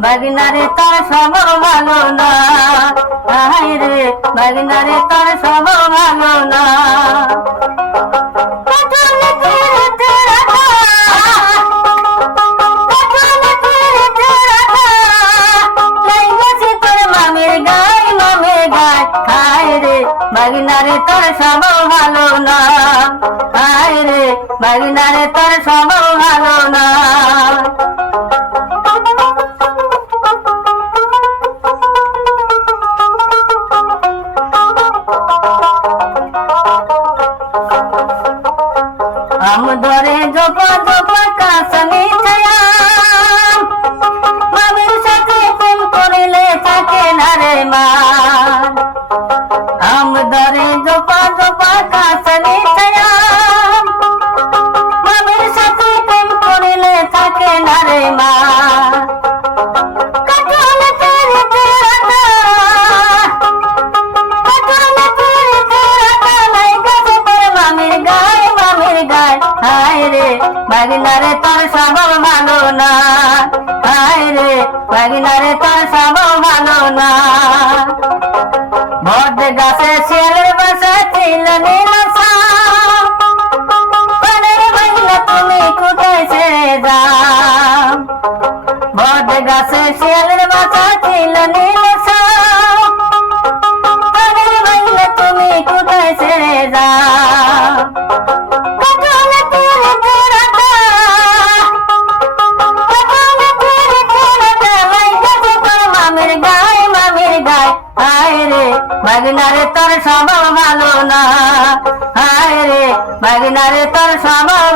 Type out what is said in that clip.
বাগিনারে তোর সব ভালো না। রে, বাগিনারে তোর সব ভালো না। বাগিনারে তোর সব ভালো না। হায় রে, বাগিনারে তোর সব ভালো না। ধরে জোপা জোপা কাশনি ছায়া বাগিনারে তোর সব ভালো না। রে, বাগিনারে তোর সব ভালো না। বড গাছে শিয়ালের বাসা, ছিল তুমি কোথায় গাছে শিয়ালের বাসা তুমি যাও মামির গায়ে, মামির গায়ে। হায় রে, বাগনারে তোর স্বভাব ভালো না হায় রে বাগনারে তোর স্বভাব